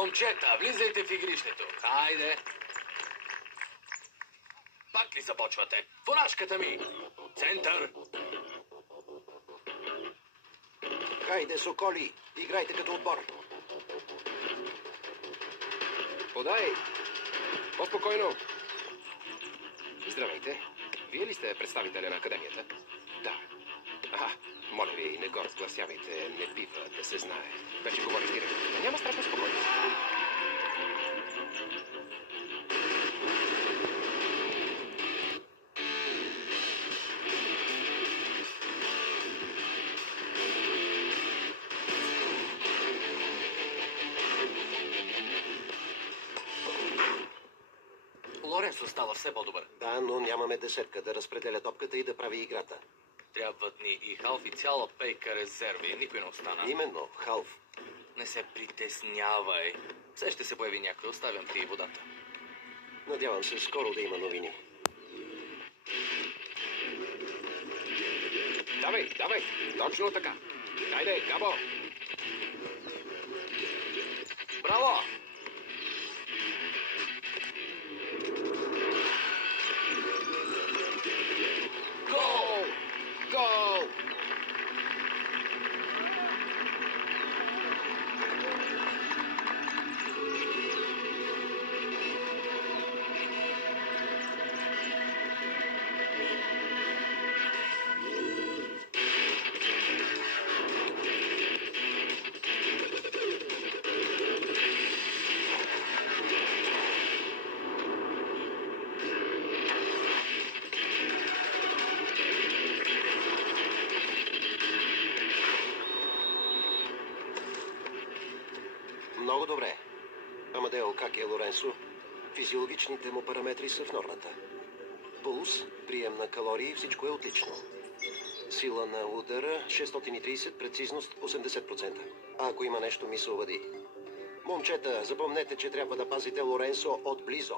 Момчета, влизайте в игрището. Хайде. Пак ли започвате? Фуражката ми! Център! Хайде, соколи! Играйте като отбор! Подай! По-спокойно! Здравейте! Вие ли сте представителя на академията? Да. Моля ви, не го разгласявайте. Не бива да се знае. Вече говорих директно. Няма страшно спокойно. Лоренсо става все по-добър. Да, но нямаме десетка да разпределя топката и да прави играта. Трябват ни и халф и цяла пейка резерви. Никой не остана. Именно, халф. Не се притеснявай. Все ще се появи някой. Оставям ти и водата. Надявам се скоро да има новини. Давай! Точно така. Хайде, Габо! Браво! Гол! Гол! Много добре. Амадео, как е Лоренсо? Физиологичните му параметри са в нормата. Пулс, прием на калории, всичко е отлично. Сила на удара 630, прецизност 80%. А ако има нещо, ми се обади. Момчета, запомнете, че трябва да пазите Лоренсо отблизо.